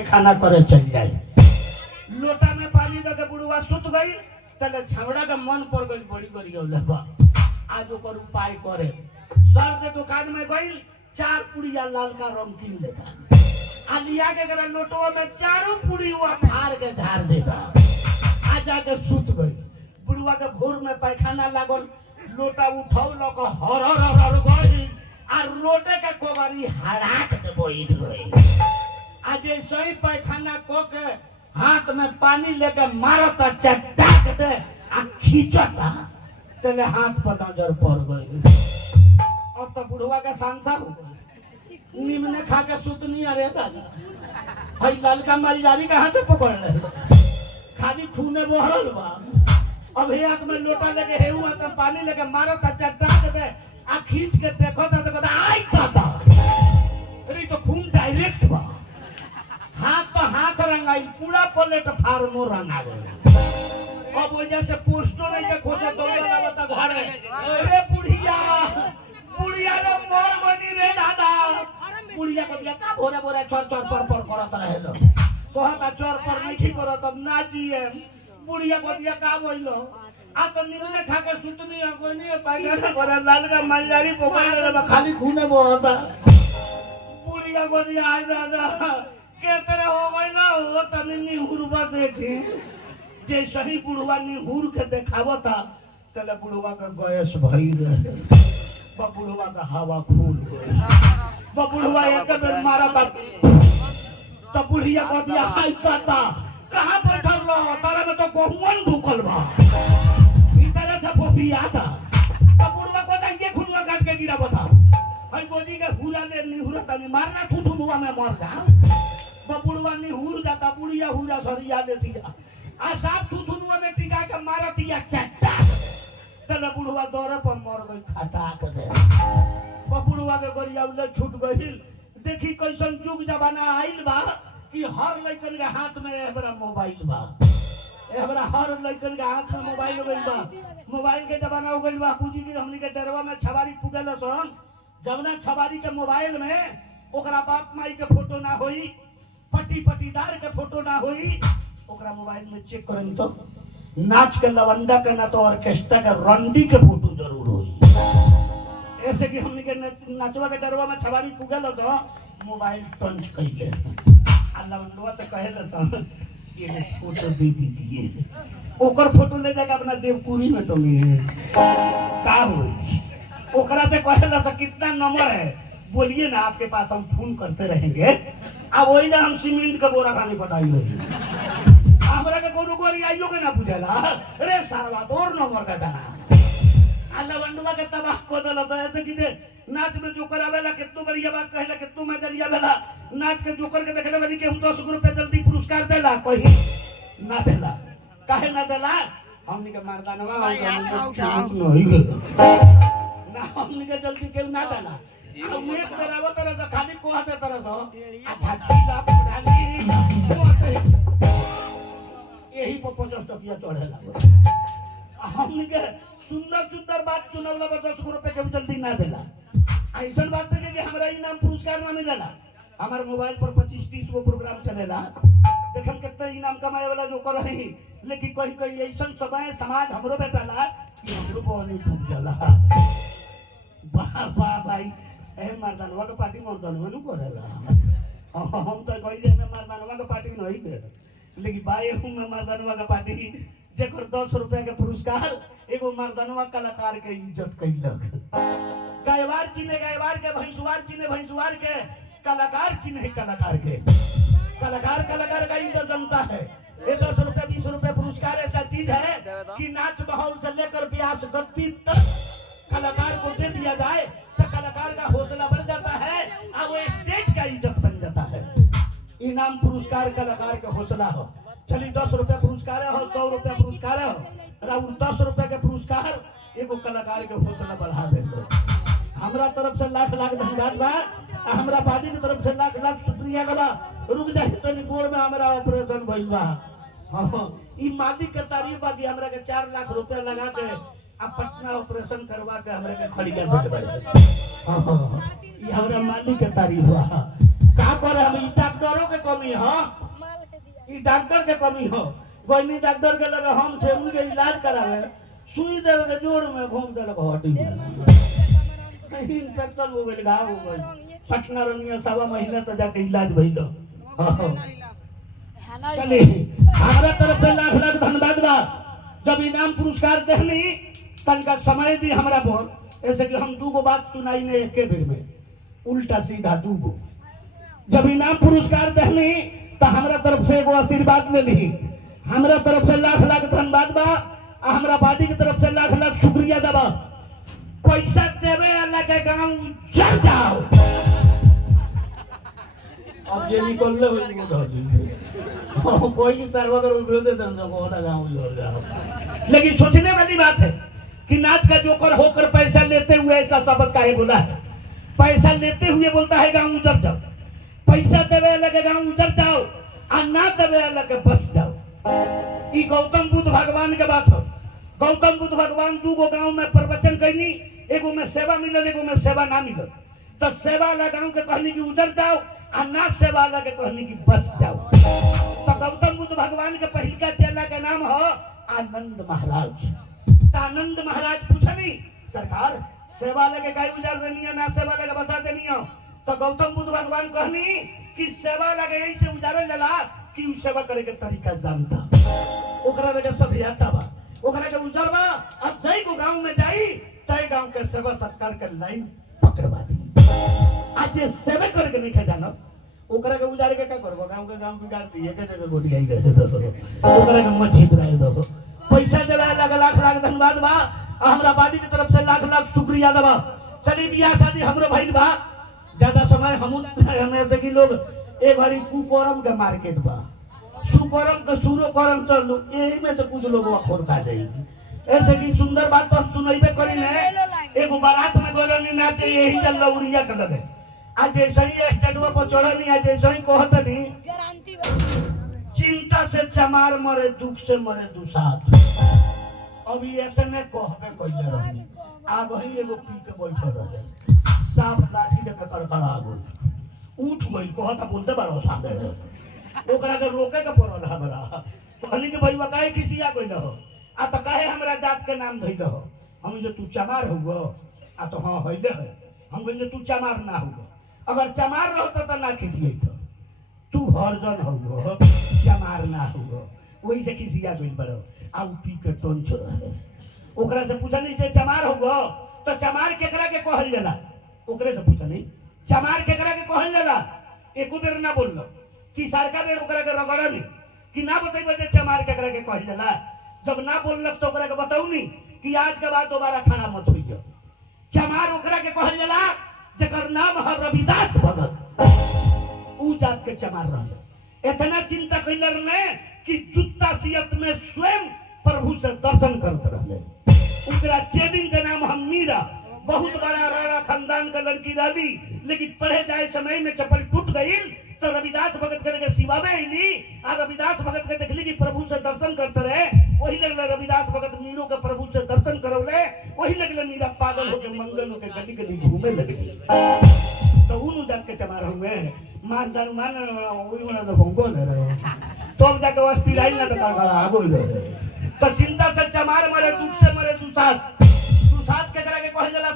खाना करे चल जाए। लोटा में पानी लगे बुढ़वा सुत गई तले छमड़ा का मन पर गई बड़ी करी बा आज ओकर उपाय करे। सर के दुकान में गई 4 पुड़िया लाल का रंगीन लेता लिया के करे लोटवा में 4 पुड़ी हुआ फाड़ के झाड़ देता आ जाके सुत गई। बुढ़वा के भोर में पैखाना लागल लोटा उठाऊ लग हर हर हर गई आ रोटे के कोबारी हड़ाक के बैठ गई। आज सही पैखाना को के हाथ में पानी लेके मारता चट्टाक दे आ खींचता तेरे हाथ पर नजर पड़ गई। अब तो बुढ़वा का सांसा हो गई निमने खा के सुतनी अरे दादा भाई ललका मलजारी कहाँ से पकड़ ले खाली खूने बहरल बा। अब हे हाथ में लोटा लेके हेऊ हाथ में पानी लेके मारता चट्टाक दे आ खींच के देखो तो बता आई दादा अरे तो खून डायरेक्ट बा। हाथ रंगाई पूरा प्लेट फार्मो रंगा गया। अब वजह से पोस्टो नहीं के खोसे दौड़ा बता घर अरे बुढ़िया बुढ़िया रे मोर बनी रे दादा बुढ़िया को दिया का भोरे भोरे चोर चोर पर करत रहे लो कहता चोर पर नहीं करत अब ना जिए। बुढ़िया को दिया का बोलो आ तो निमने खा के सुतनी है कोई नहीं पाएगा करे लाल का मलजारी पकड़ ले खाली खूने बहता। बुढ़िया को दिया आ दादा के तरह हो गई ना हो तनी निहुरवा देखे जैसे ही बुढ़वा निहुर के देखावता तले बुढ़वा का गैस भई रहे बुढ़वा का हवा खून गई बुढ़वा एक बेर मारता तो बुढ़िया को दिया हाय ताता कहां बैठल रहो तारा में तो बहुमन भूखल बा इधर से फोफिया था तो बुढ़वा को ये खूनवा काट के गिरा बता भाई बोली के हुरा ले निहुरा तनी मारना थुथुनुवा में मर जा बुढ़वा निहुर जाता बुढ़िया हुरा सरिया देती आ साफ थुथुनुआ में टिका के मारती या चट्टा तले बुढ़वा दौरे पर मर गई खटाक दे बुढ़वा के गरिया उले छूट गई। देखी कैसन जुग जमाना आइल बा कि हर लइकन के हाथ में एबरा मोबाइल बा एबरा हर लइकन के हाथ में मोबाइल हो गइल बा। मोबाइल के जमाना हो गइल बा पूजी जी हमनी के डरवा में छबारी पुगेला सन जवना छबारी के मोबाइल में ओकरा बाप माई के फोटो ना होई पटीदार के फोटो ना होई ओकरा मोबाइल में चेक करन तो नाच के लवंडा के ना तो ऑर्केस्ट्रा के रंडी के फोटो जरूर होई। ऐसे कि हमनी के नाचवा के डरवा में छबारी पुगल तो मोबाइल टंच कइले आ लवंडवा से कहेला सन ये फोटो दे दीजिए ओकर फोटो ले जाके अपना देवपुरी में टंगे का होई ओकरा से कहेला तो कितना नंबर है बोलिए ना आपके पास हम फोन करते रहेंगे। अब वही ना हम सीमेंट का बोरा खाने बताई रही हमरा के कोनो गोरी आइयो के ना पूछला अरे सारवा तोर नंबर का गाना अल्लाह बंडवा के तबाह को दला तो ऐसे कि नाच में जोकर आवेला कितनो बढ़िया बात कहेला कितनो मजा लिया वेला नाच के जोकर के देखले बनी के 10 रुपए जल्दी पुरस्कार देला कोई ना देला काहे ना देला हमनी के मर्दानवा ना हमनी के जल्दी के ना देला एक बराबर तरह से खाली कोहते तरह से आ छिला पुरानी यही पर 50 टकिया चढ़ेला हमनी के सुंदर बात सुनवला 10 रुपए के जल्दी ना देला ऐसा बात है कि हमरा इनाम पुरस्कार ना मिलेला। हमारे मोबाइल पर 25-30 गो प्रोग्राम चलेला देखम कितना इनाम कमाए वाला जो कर रही लेकिन कहीं कहीं ऐसा समय समाज हमरो बेटाला कि हमरो बहनी टूट जाला वाह वाह भाई ए मर्दानवा के पार्टी मर्दानवा नु करेला हम तो कहिए में मर्दानवा के पार्टी नहीं दे लेकिन बाय हूं में मर्दानवा के पार्टी जेकर 10 रुपया के पुरस्कार एगो मर्दानवा कलाकार के इज्जत कइलक। गायवार चिन्हे गायवार के भैंसुवार चिन्हे भैंसुवार के कलाकार चिन्हे कलाकार के कलाकार का इज्जत जनता है। ये 10 रुपया 20 रुपया पुरस्कार ऐसा चीज है कि नाच माहौल से लेकर प्यास गति तक कलाकार को दे दिया जाए तो कलाकार का हौसला बढ़ जाता है और वो स्टेट का इज्जत बन जाता है। इनाम पुरस्कार कलाकार का हौसला हो चलिए 10 रुपया पुरस्कार हो 100 रुपया पुरस्कार हो और 10 रुपया के पुरस्कार एगो कलाकार के हौसला बढ़ा देंगे। हमरा तरफ से लाख धन्यवाद बा हमरा पार्टी की तरफ से लाख शुक्रिया गला रुक जाए तनी गोड़ में हमरा ऑपरेशन भइल बा ई मालिक के तारीफ बा कि हमरा के 4 लाख रुपया लगा के अब पटना ऑपरेशन करवा के हमरा के खड़ी कर देले बा। ये हमरा मालिक के तारीफ बा का करे हम डॉक्टरों के कमी हो, ई डॉक्टर के कमी हो। कोई डॉक्टर के लगे हम थे उनके इलाज करावे, सुई देवे के जोड़ में घूम दे लगे हड्डी इन्फेक्शन हो गइल, घाव हो गइल। पटना रनिया 1.5 महीना तो जाके इलाज भइल। चली हमारा तरफ से लाख लाख धन्यवाद बा। जब इनाम पुरस्कार देहनी तनका समय दी हमरा पर, ऐसे कि हम 2 बात सुनाई ने एके बेर में उल्टा सीधा 2। जब इनाम पुरस्कार देहनी तो हमरा तरफ से एगो आशीर्वाद लेनी, हमरा तरफ से लाख लाख धन्यवाद बा। हमरा बाजी की तरफ से लाख लाख शुक्रिया दबा। पैसा देवे अल्लाह के गांव चल जाओ। अब ये निकल ले कोई सर्व अगर विरोध है तो बहुत गांव जोड़ जाओ। लेकिन सोचने वाली बात है कि नाच का जोकर होकर पैसा लेते हुए ऐसा शब्द काहे बोला है? पैसा लेते हुए बोलता है गांव उजर जाओ। पैसा देवे अल्लाह के गांव उजर जाओ और ना देवे अल्लाह के बस जाओ। ई गौतम बुद्ध भगवान के बात हो। गौतम बुद्ध भगवान 2 गांव में प्रवचन कैनी, एगो में सेवा मिलल, एगो में सेवा ना मिलल। तो सेवा वाला गांव के कहनी कि उधर जाओ और ना सेवा वाला के कहनी कि बस जाओ। तो गौतम बुद्ध भगवान के पहिलका चेला के नाम हो आनंद महाराज। तो आनंद महाराज पूछनी सरकार सेवा वाले के काहे उजार देनी है, ना सेवा वाले के बसा देनी हो? तो गौतम बुद्ध भगवान कहनी कि सेवा लगे ऐसे उजारल जाला कि उ सेवा करे के तरीका जानता, ओकरा लगे सब याता बा, ओकरा के उजरबा। अब जई को गांव में जाई तई गांव के सेवा सत्कार के लाइन पकड़वा दी। आज ये सेवा करे के नहीं जानो, ओकरा के उजारे के का करबो? गांव के गांव बिगाड़ दिए के जगह गोटी आई रहे दो, ओकरा के मच्छी रहे दो। पैसा देला लगा लाख लाख धन्यवाद बा। हमरा बाडी की तरफ से लाख लाख शुक्रिया दबा। चली बियाह शादी हमरो भइल बा। ज्यादा समय हम ऐसे कि लोग ए भरी कुकोरम के मार्केट बा, सुकोरम के सूरो करम तो यही में से कुछ लोग खोर खा जाएगी। ऐसे की सुंदर बात तो हम सुनैबे करी ने। एगो बारात में गोरनी नाचे यही जल लौरिया के लगे। आज जैसे ही स्टेडवा पर चढ़नी, आज जैसे ही कहतनी गारंटी चिंता से चमार मरे, दुख से मरे दुसात। अभी इतने कहबे कइले रहनी, आ वही एगो पी के बैठल रहे, साफ लाठी लेके कड़कड़ा गइल, उठ गइल, कहता बोलते बड़ा सामने ओकरा के रोके के पड़ल हमरा। कहली कि भाई काहे खिसिया गइल हो? आ त काहे हमरा जात के नाम धइल हो? हम जे तू चमार हुआ आ तो हां हइले है। हम जे तू चमार ना हुआ, अगर चमार रहत त ना खिसियत। तू हरजन हुआ, चमार ना हुआ, वही से खिसिया गइल बड़ो। आ उ पी के टोन छोड़ है। ओकरा से पूछनी जे चमार हुआ तो चमार केकरा के कहल जाला? ओकरे से पूछनी चमार केकरा के कहल जाला? एको बेर ना बोललो कि सरका बेर ओकरा के रगड़नी कि ना बतैबे जे चमार केकरा के कहल जाला। जब ना बोललक तो ओकरा के बताऊनी कि आज के बाद दोबारा खड़ा मत होइयो। चमार ओकरा के कहल जाला जेकर नाम है रविदास भगत। उ जात के चमार रहल। इतना चिंता कइलर ने कि जूता सियत में स्वयं प्रभु से दर्शन करत रहले। उनका चेबिन के नाम हम मीरा, बहुत बड़ा राणा खानदान का लड़की रही, लेकिन पढ़े जाए समय में चप्पल टूट गई तो रविदास भगत के सिवावे अली। आ रविदास भगत के देखली कि प्रभु से दर्शन करते रहे, वही लगले रविदास भगत मीरो के प्रभु से दर्शन करौले। वही लगले मीरा पागल होके मंगल होके गली गली घूमे लगली। तो उन जात के चमार हुए मास दारू मान वही वाला तो भंगो ले रहे तो अब जाके अस्पिराइल ना तो आगो ले तो चिंता से चमार मरे, दुख से मरे दुसात। दुसात के करा के कहल जाला